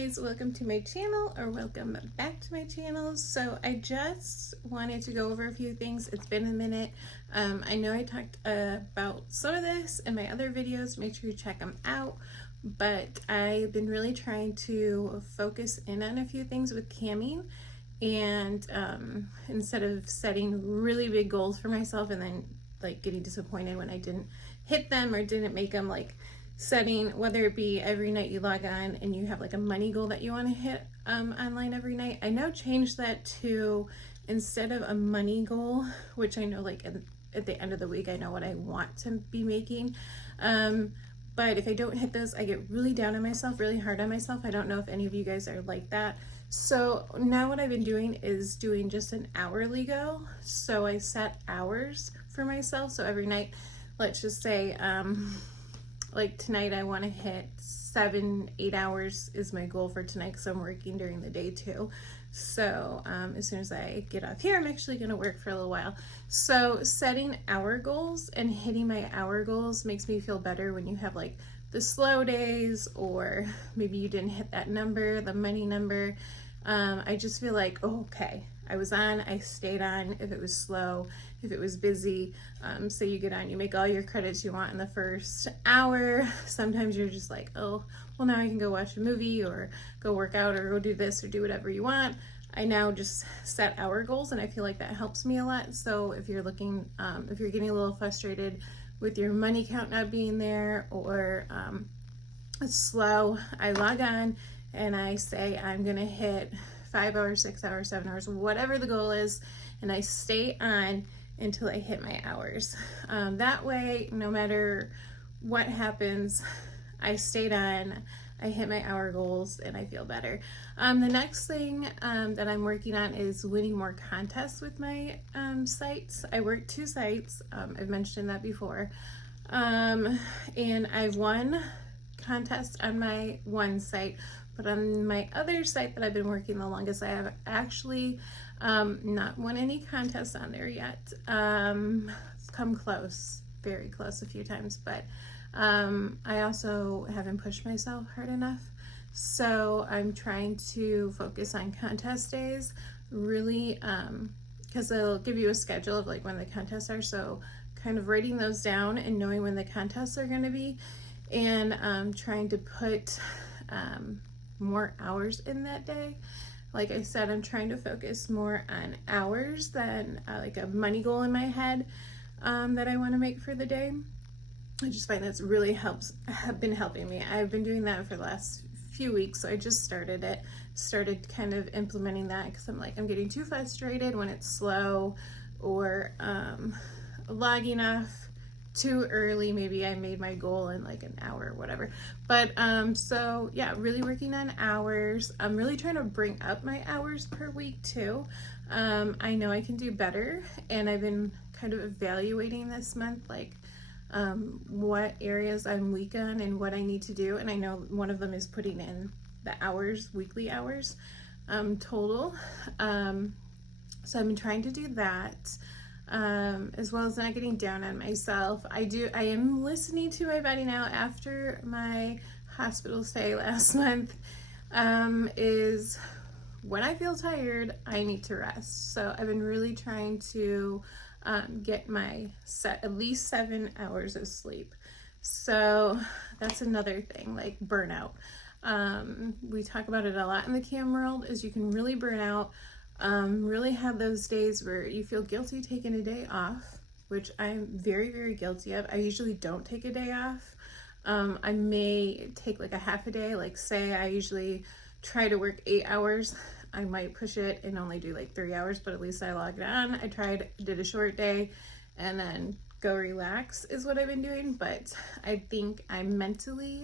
guys, welcome to my channel, or welcome back to my channel. So I just wanted to go over a few things. It's been a minute. I know I talked about some of this in my other videos. Make sure you check them out, but I've been really trying to focus in on a few things with camming, and instead of setting really big goals for myself and then like getting disappointed when I didn't hit them or didn't make them, like setting, whether it be every night you log on and you have like a money goal that you want to hit online every night. I now changed that to, instead of a money goal, which I know like at the end of the week I know what I want to be making, but if I don't hit those, I get really down on myself, really hard on myself. I don't know if any of you guys are like that. So now what I've been doing is doing just an hourly goal. So I set hours for myself. So every night, let's just say like tonight I want to hit 7-8 hours is my goal for tonight, because I'm working during the day too. So as soon as I get off here, I'm actually going to work for a little while. So setting hour goals and hitting my hour goals makes me feel better when you have like the slow days, or maybe you didn't hit that number, the money number. I just feel like, oh, okay, I was on, I stayed on. If it was slow, if it was busy, say you get on, you make all your credits you want in the first hour. Sometimes you're just like, oh, well, now I can go watch a movie or go work out or go do this or do whatever you want. I now just set hour goals, and I feel like that helps me a lot. So if you're looking, if you're getting a little frustrated with your money count not being there, or it's slow, I log on and I say I'm gonna hit 5 hours, 6 hours, 7 hours, whatever the goal is, and I stay on until I hit my hours. That way, no matter what happens, I stayed on, I hit my hour goals, and I feel better. The next thing that I'm working on is winning more contests with my sites. I work 2 sites, I've mentioned that before, and I've won contests on my one site, but on my other site that I've been working the longest, I have actually not won any contests on there yet. Come close, very close a few times, but I also haven't pushed myself hard enough. So I'm trying to focus on contest days, really, because they'll give you a schedule of like when the contests are. So kind of writing those down and knowing when the contests are going to be, and trying to put more hours in that day. Like I said, I'm trying to focus more on hours than like a money goal in my head that I want to make for the day. I just find that's really been helping me. I've been doing that for the last few weeks, so I just started kind of implementing that, because I'm like, I'm getting too frustrated when it's slow, or logging off too early. Maybe I made my goal in like an hour or whatever, but so yeah, really working on hours. I'm really trying to bring up my hours per week too. I know I can do better, and I've been kind of evaluating this month, like what areas I'm weak on and what I need to do, and I know one of them is putting in the hours, weekly hours total. So I've been trying to do that, as well as not getting down on myself. I am listening to my body now after my hospital stay last month. Is when I feel tired, I need to rest. So I've been really trying to get at least 7 hours of sleep. So that's another thing, like burnout. We talk about it a lot in the cam world, is you can really burn out. Really have those days where you feel guilty taking a day off, which I'm very, very guilty of. I usually don't take a day off. I may take like a half a day, like say I usually try to work 8 hours. I might push it and only do like 3 hours, but at least I logged on. Did a short day, and then go relax is what I've been doing. But I think I mentally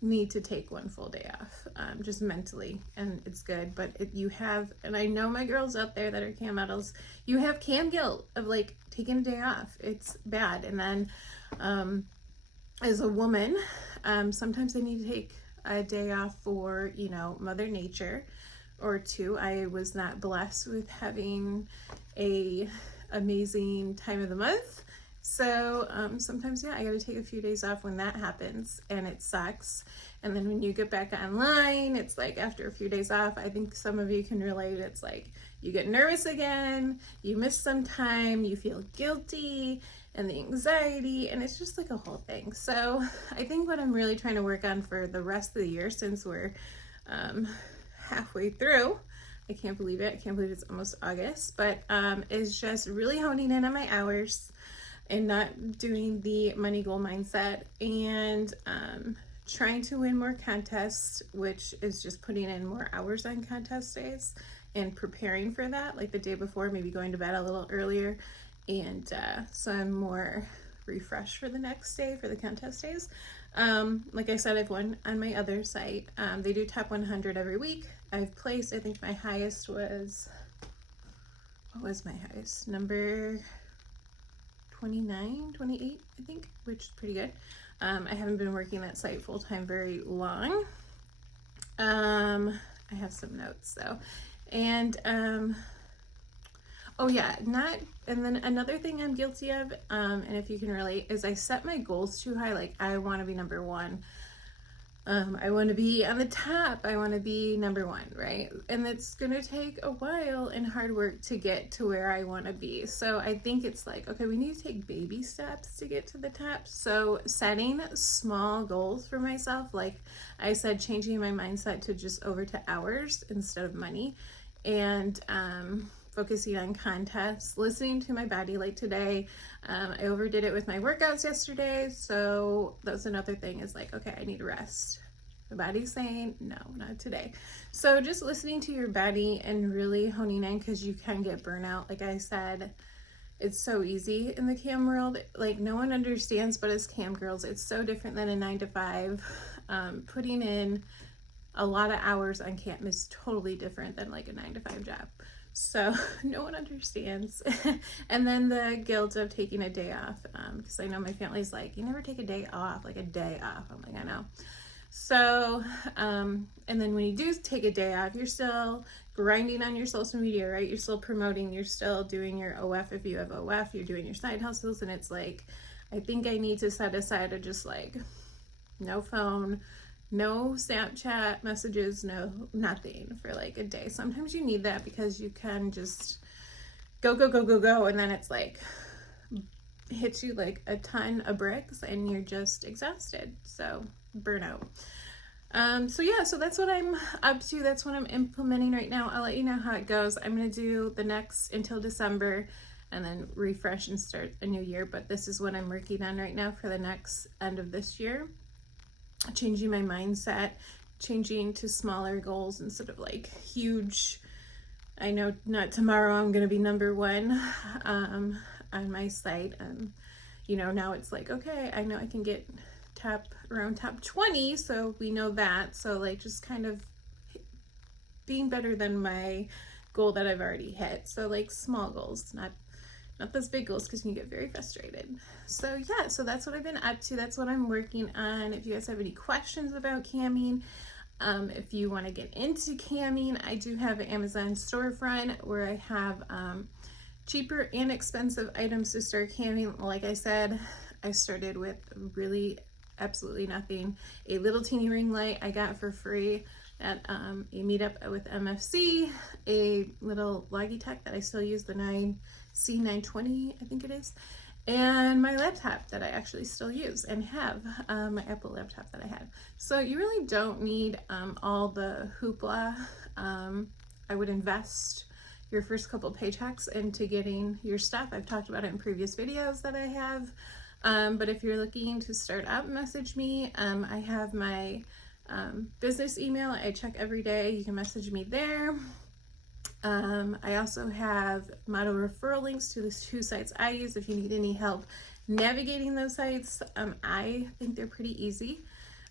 need to take 1 full day off, just mentally, and it's good. But and I know my girls out there that are cam models, you have cam guilt of like taking a day off. It's bad. And then as a woman, sometimes I need to take a day off for, you know, Mother Nature, or 2. I was not blessed with having a amazing time of the month, So sometimes, yeah, I gotta take a few days off when that happens, and it sucks. And then when you get back online, it's like after a few days off, I think some of you can relate. It's like you get nervous again, you miss some time, you feel guilty, and the anxiety, and it's just like a whole thing. So I think what I'm really trying to work on for the rest of the year, since we're halfway through, I can't believe it, I can't believe it's almost August, but is just really honing in on my hours and not doing the money goal mindset, and trying to win more contests, which is just putting in more hours on contest days and preparing for that, like the day before, maybe going to bed a little earlier, and so I'm more refreshed for the next day for the contest days. Like I said, I've won on my other site. They do top 100 every week. I've placed, I think my highest was, what was my highest? Number 29, 28, I think, which is pretty good. I haven't been working that site full-time very long. I have some notes though. And oh yeah, and then another thing I'm guilty of, and if you can relate, is I set my goals too high. Like, I want to be number one. I want to be on the top. I want to be number one, right? And it's going to take a while and hard work to get to where I want to be. So I think it's like, okay, we need to take baby steps to get to the top. So setting small goals for myself, like I said, changing my mindset to just over to hours instead of money, and focusing on contests, listening to my body. Like today, I overdid it with my workouts yesterday, so that's another thing, is like, okay, I need rest. My body's saying no, not today. So just listening to your body and really honing in, because you can get burnout. Like I said, it's so easy in the cam world. Like, no one understands, but as cam girls, it's so different than a 9 to 5. Putting in a lot of hours on cam is totally different than like a 9 to 5 job. So no one understands. And then the guilt of taking a day off, because I know my family's like, you never take a day off, like a day off. I'm like, I know. So, and then when you do take a day off, you're still grinding on your social media, right? You're still promoting, you're still doing your OF. If you have OF, you're doing your side hustles. And it's like, I think I need to set aside a just like, no phone, no Snapchat messages, no nothing for like a day. Sometimes you need that, because you can just go, and then it's like hits you like a ton of bricks and you're just exhausted. So burnout. So yeah, so that's what I'm up to. That's what I'm implementing right now. I'll let you know how it goes. I'm going to do the next until December and then refresh and start a new year. But this is what I'm working on right now for the next end of this year. Changing my mindset, changing to smaller goals instead of like huge. I know not tomorrow I'm going to be number one on my site. You know, now it's like, okay, I know I can get around top 20, so we know that. So like just kind of being better than my goal that I've already hit. So like small goals, not those big goals, because you can get very frustrated. So yeah, so that's what I've been up to. That's what I'm working on. If you guys have any questions about camming, if you want to get into camming, I do have an Amazon storefront where I have cheaper and expensive items to start camming. Like I said, I started with really absolutely nothing. A little teeny ring light I got for free at a meetup with MFC, a little Logitech that I still use, the C920, I think it is, and my laptop that I actually still use and have, my Apple laptop that I had. So you really don't need all the hoopla. I would invest your first couple paychecks into getting your stuff. I've talked about it in previous videos that I have. But if you're looking to start out, message me. I have my business email I check every day. You can message me there. I also have model referral links to the 2 sites I use if you need any help navigating those sites. I think they're pretty easy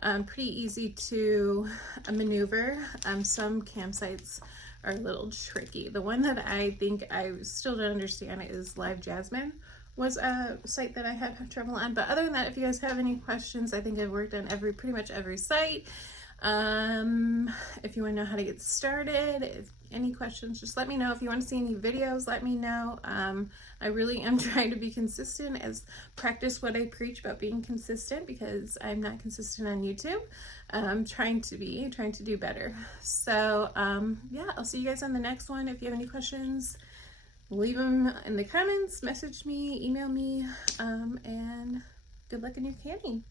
to maneuver. Some campsites are a little tricky. The one that I think I still don't understand is Live Jasmine was a site that I had trouble on. But other than that, if you guys have any questions, I think I've worked on pretty much every site. If you want to know how to get started, if any questions, just let me know. If you want to see any videos, let me know. I really am trying to be consistent, as practice what I preach about being consistent, because I'm not consistent on YouTube. I'm trying to do better. So yeah, I'll see you guys on the next one. If you have any questions, leave them in the comments, message me, email me, and good luck in your canning.